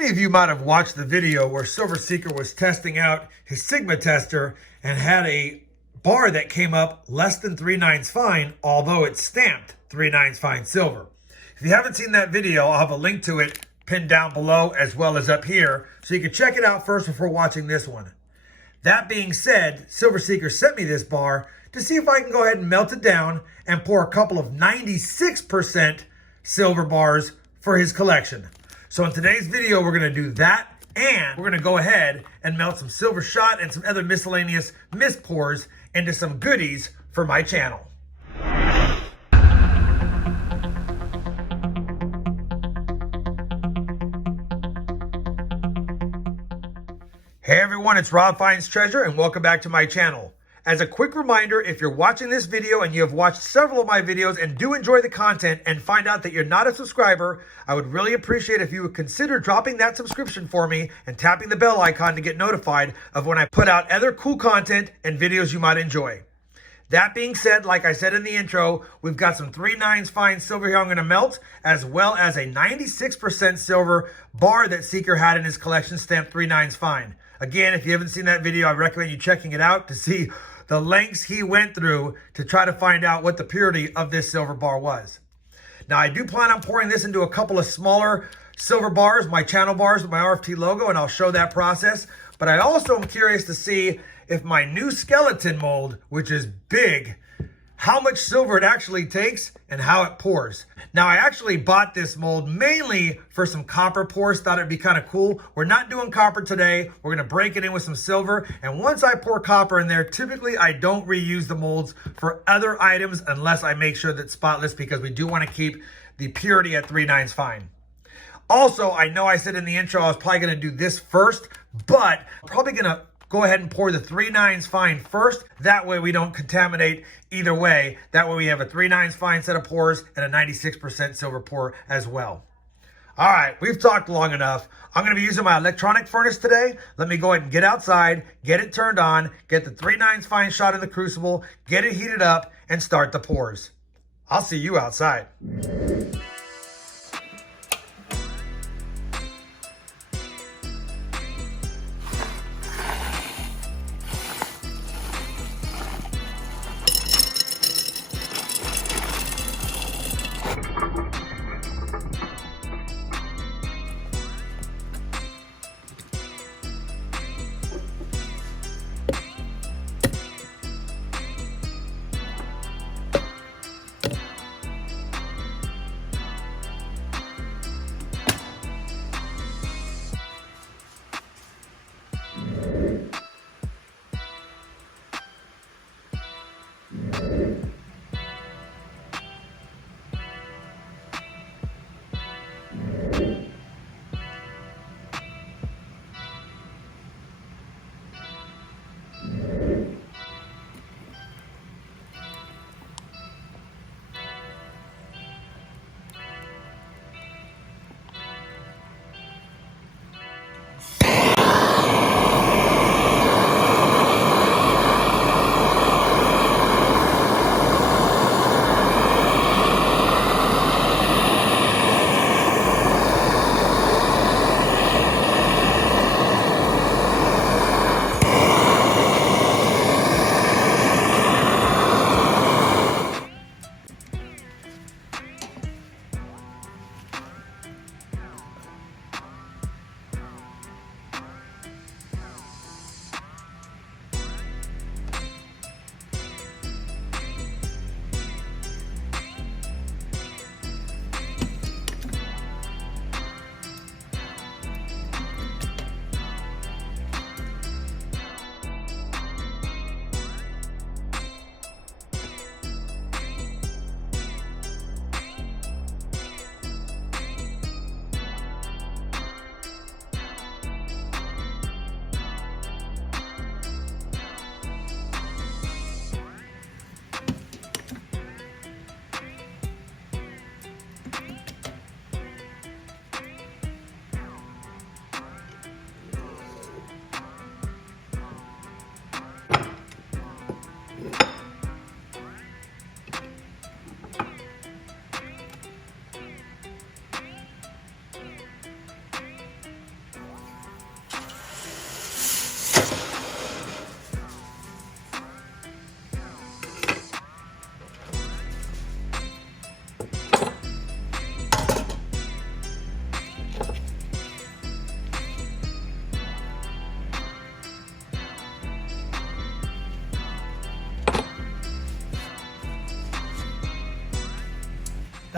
Many of you might have watched the video where Silver Seeker was testing out his Sigma tester and had a bar that came up less than 3/9 fine, although it's stamped 3/9 fine silver. If you haven't seen that video, I'll have a link to it pinned down below as well as up here, so you can check it out first before watching this one. That being said, Silver Seeker sent me this bar to see if I can go ahead and melt it down and pour a couple of 96% silver bars for his collection. So in today's video, we're going to do that, and we're going to go ahead and melt some silver shot and some other miscellaneous mist pours into some goodies for my channel. Hey everyone, it's Rob Finds Treasure and welcome back to my channel. As a quick reminder, if you're watching this video and you have watched several of my videos and do enjoy the content and find out that you're not a subscriber, I would really appreciate if you would consider dropping that subscription for me and tapping the bell icon to get notified of when I put out other cool content and videos you might enjoy. That being said, like I said in the intro, we've got some 3/9 fine silver here I'm going to melt, as well as a 96% silver bar that Seeker had in his collection stamped 3/9 fine. Again, if you haven't seen that video, I recommend you checking it out to see the lengths he went through to try to find out what the purity of this silver bar was. Now, I do plan on pouring this into a couple of smaller silver bars, my channel bars with my RFT logo, and I'll show that process. But I also am curious to see if my new skeleton mold, which is big, how much silver it actually takes and how it pours. Now, I actually bought this mold mainly for some copper pours. Thought it'd be kind of cool. We're not doing copper today. We're gonna break it in with some silver. And once I pour copper in there, typically I don't reuse the molds for other items unless I make sure that it's spotless, because we do wanna keep the purity at 3/9 fine. Also, I know I said in the intro I was probably gonna do this first, but I'm probably gonna go ahead and pour the 3/9 fine first. That way we don't contaminate either way. That way we have a 3/9 fine set of pours and a 96% silver pour as well. All right, we've talked long enough. I'm gonna be using my electronic furnace today. Let me go ahead and get outside, get it turned on, get the 3/9 fine shot in the Crucible, get it heated up, and start the pours. I'll see you outside.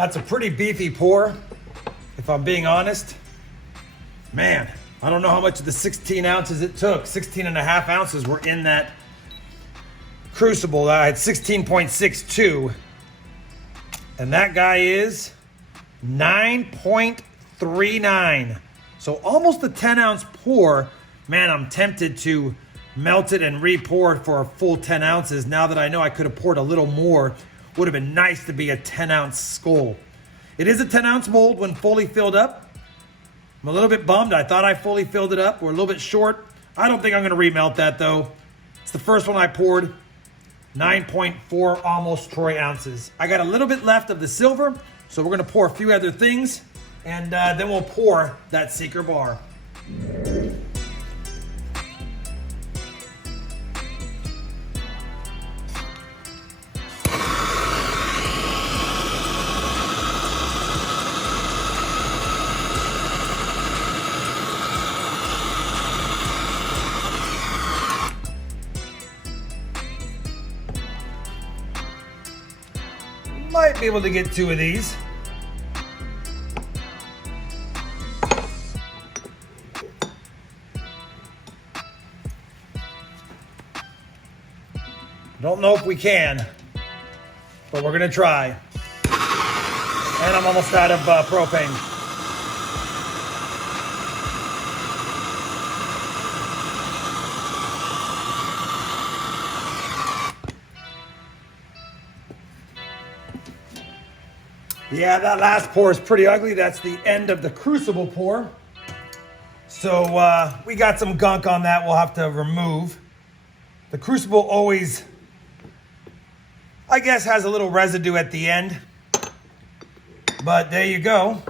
That's a pretty beefy pour, if I'm being honest. Man, I don't know how much of the 16 ounces it took. 16 and a half ounces were in that Crucible. I had 16.62. And that guy is 9.39. So almost a 10 ounce pour. Man, I'm tempted to melt it and re-pour it for a full 10 ounces. Now that I know I could have poured a little more, would have been nice to be a 10 ounce skull. It is a 10 ounce mold when fully filled up. I'm a little bit bummed. I thought I fully filled it up. We're a little bit short. I don't think I'm going to remelt that though. It's the first one I poured. 9.4 almost troy ounces. I got a little bit left of the silver, so we're going to pour a few other things, and then we'll pour that Seeker bar. Might be able to get 2 of these. Don't know if we can, but we're gonna try. And I'm almost out of propane. Yeah, that last pour is pretty ugly. That's the end of the Crucible pour. So we got some gunk on that we'll have to remove. The Crucible always, I guess, has a little residue at the end. But there you go.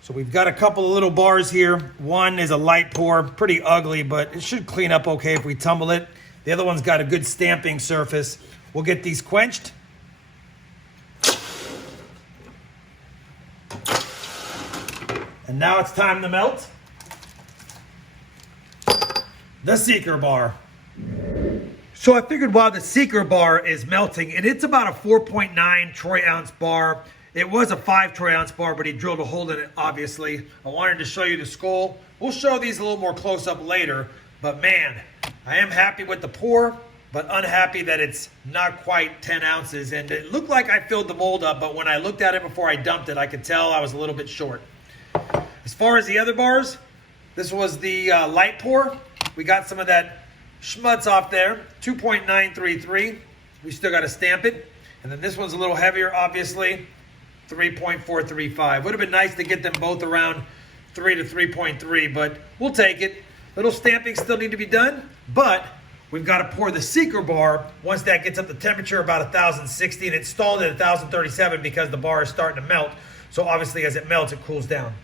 So we've got a couple of little bars here. One is a light pour, pretty ugly, but it should clean up okay if we tumble it. The other one's got a good stamping surface. We'll get these quenched. And now it's time to melt the Seeker bar. So I figured while the Seeker bar is melting, and it's about a 4.9 troy ounce bar. It was a 5 troy ounce bar, but he drilled a hole in it, obviously. I wanted to show you the skull. We'll show these a little more close up later, but man, I am happy with the pour, but unhappy that it's not quite 10 ounces. And it looked like I filled the mold up, but when I looked at it before I dumped it, I could tell I was a little bit short. As far as the other bars, this was the light pour. We got some of that schmutz off there, 2.933. We still got to stamp it. And then this one's a little heavier, obviously, 3.435. Would have been nice to get them both around 3 to 3.3, but we'll take it. Little stamping still need to be done, but we've got to pour the Seeker bar once that gets up to temperature about 1060, and it's stalled at 1037 because the bar is starting to melt. So obviously as it melts, it cools down.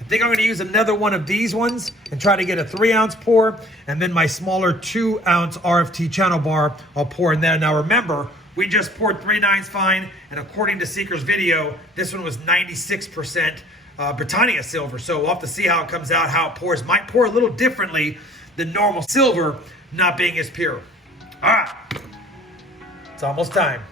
I think I'm going to use another one of these ones and try to get a 3 ounce pour, and then my smaller 2 ounce RFT channel bar I'll pour in there. Now remember, we just poured 3/9 fine, and according to Seeker's video, this one was 96% Britannia silver. So we'll have to see how it comes out, how it pours. Might pour a little differently than normal silver, not being as pure. All right, it's almost time.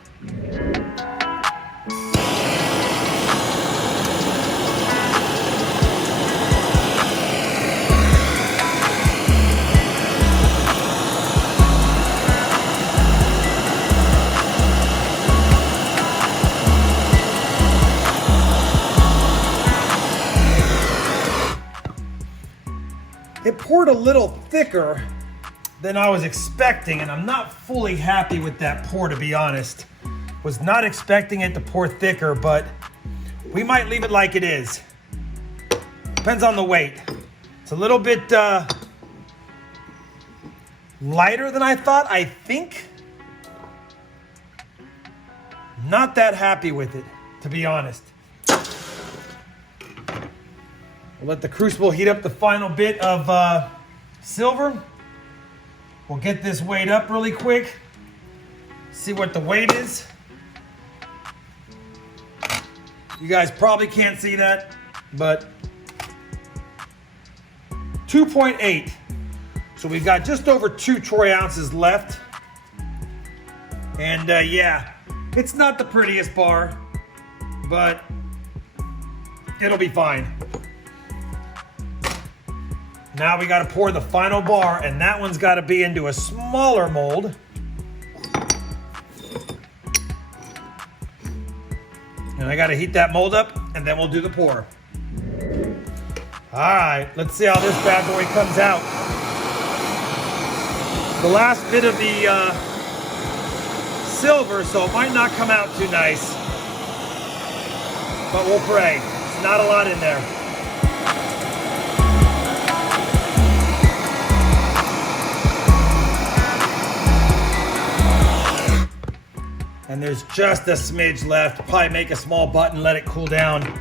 It poured a little thicker than I was expecting, and I'm not fully happy with that pour, to be honest. Was not expecting it to pour thicker, but we might leave it like it is. Depends on the weight. It's a little bit lighter than I thought, I think. Not that happy with it, to be honest. We'll let the Crucible heat up the final bit of silver. We'll get this weighed up really quick. See what the weight is. You guys probably can't see that, but 2.8. So we've got just over 2 troy ounces left. And yeah, it's not the prettiest bar. but it'll be fine. Now we got to pour the final bar, and that one's got to be into a smaller mold. And I got to heat that mold up, and then we'll do the pour. All right, let's see how this bad boy comes out. The last bit of the silver, so it might not come out too nice. But we'll pray. It's not a lot in there. And there's just a smidge left. Probably make a small button, let it cool down.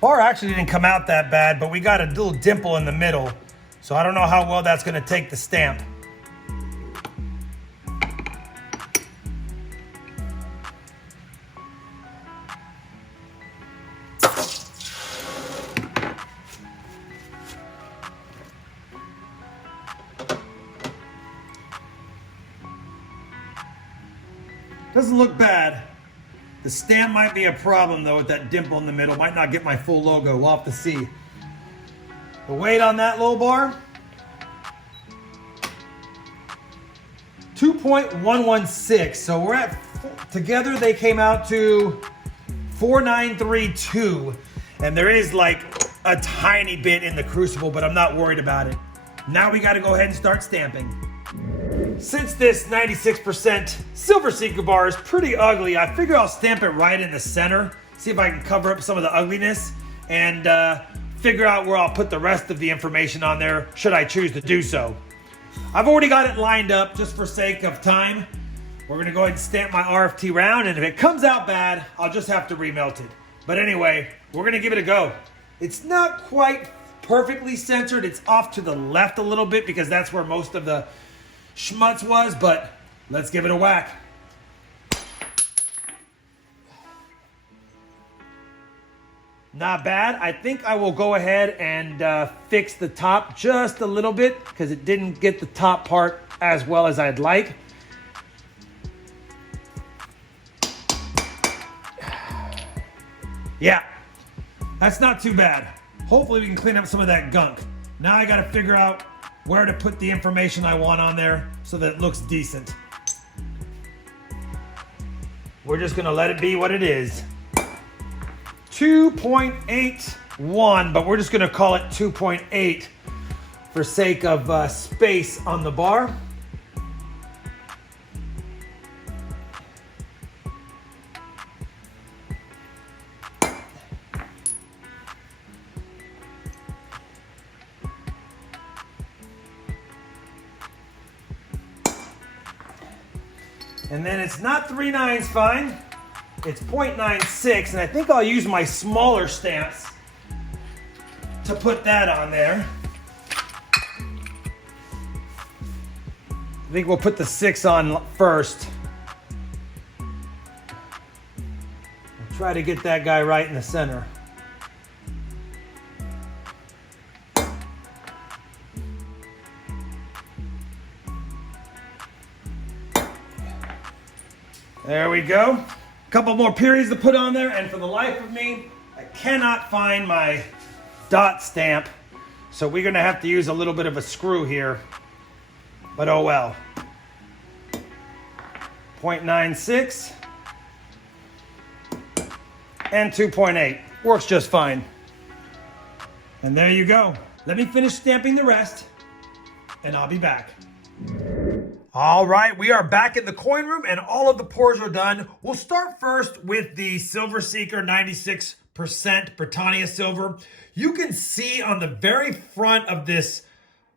Bar actually didn't come out that bad, but we got a little dimple in the middle. So I don't know how well that's gonna take the stamp. Doesn't look bad. The stamp might be a problem though with that dimple in the middle. Might not get my full logo. We'll have to see. The weight on that low bar, 2.116. So we're at, together they came out to 4932. And there is like a tiny bit in the Crucible, but I'm not worried about it. Now we got to go ahead and start stamping. Since this 96% Silver Seeker bar is pretty ugly, I figure I'll stamp it right in the center, see if I can cover up some of the ugliness, and figure out where I'll put the rest of the information on there, should I choose to do so. I've already got it lined up just for sake of time. We're gonna go ahead and stamp my RFT round, and if it comes out bad, I'll just have to remelt it. But anyway, we're gonna give it a go. It's not quite perfectly centered. It's off to the left a little bit because that's where most of the schmutz was, but let's give it a whack. Not bad. I think I will go ahead and fix the top just a little bit because it didn't get the top part as well as I'd like. Yeah, that's not too bad. Hopefully we can clean up some of that gunk. Now I got to figure out where to put the information I want on there so that it looks decent. We're just gonna let it be what it is. 2.81, but we're just gonna call it 2.8 for sake of space on the bar. And then it's not 3/9 fine, it's 0.96, and I think I'll use my smaller stamps to put that on there. I think we'll put the 6 on first. I'll try to get that guy right in the center. There we go. A couple more periods to put on there, and for the life of me, I cannot find my dot stamp. So we're gonna have to use a little bit of a screw here, but oh well. 0.96 and 2.8, works just fine. And there you go. Let me finish stamping the rest, and I'll be back. All right, we are back in the coin room and all of the pours are done. We'll start first with the Silver Seeker 96% Britannia silver. You can see on the very front of this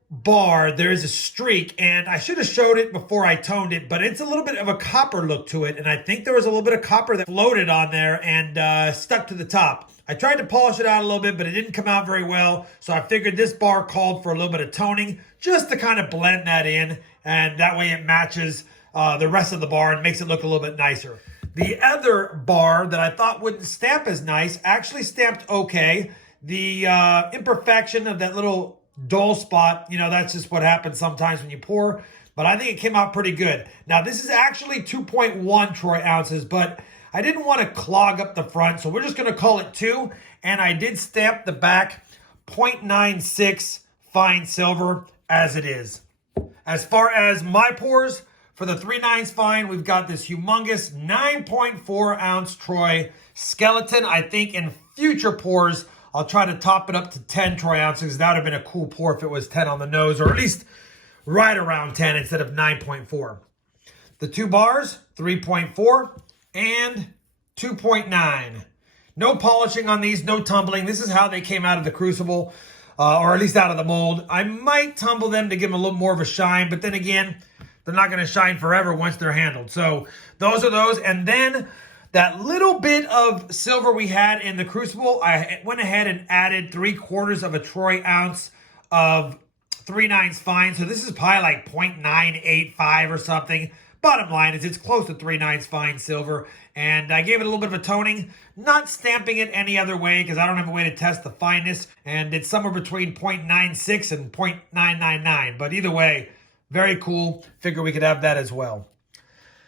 bar, there is a streak, and I should have showed it before I toned it, but it's a little bit of a copper look to it, and I think there was a little bit of copper that floated on there and stuck to the top. I tried to polish it out a little bit, but it didn't come out very well, so I figured this bar called for a little bit of toning just to kind of blend that in, and that way it matches the rest of the bar and makes it look a little bit nicer. The other bar that I thought wouldn't stamp as nice actually stamped okay. The imperfection of that little dull spot, you know, that's just what happens sometimes when you pour. but I think it came out pretty good. Now, this is actually 2.1 troy ounces, but I didn't want to clog up the front, so we're just going to call it 2. And I did stamp the back 0.96 fine silver as it is. As far as my pours, for the 3/9 fine, we've got this humongous 9.4 ounce troy skeleton. I think in future pours, I'll try to top it up to 10 troy ounces. That would have been a cool pour if it was 10 on the nose, or at least right around 10 instead of 9.4. The 2 bars, 3.4 and 2.9. No polishing on these, no tumbling. This is how they came out of the Crucible, or at least out of the mold. I might tumble them to give them a little more of a shine, but then again, they're not going to shine forever once they're handled. So those are those. And then that little bit of silver we had in the Crucible, I went ahead and added 3/4 of a troy ounce of 3/9 fine. So this is probably like 0.985 or something. Bottom line is it's close to 3/9 fine silver. And I gave it a little bit of a toning, not stamping it any other way because I don't have a way to test the fineness. And it's somewhere between 0.96 and 0.999. But either way, very cool. Figure we could have that as well.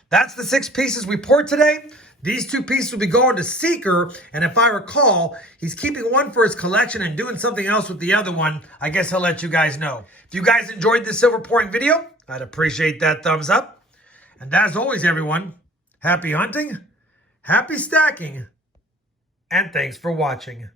That's the 6 pieces we poured today. These 2 pieces will be going to Seeker. And if I recall, he's keeping one for his collection and doing something else with the other one. I guess he'll let you guys know. If you guys enjoyed this silver pouring video, I'd appreciate that thumbs up. And as always, everyone, happy hunting, happy stacking, and thanks for watching.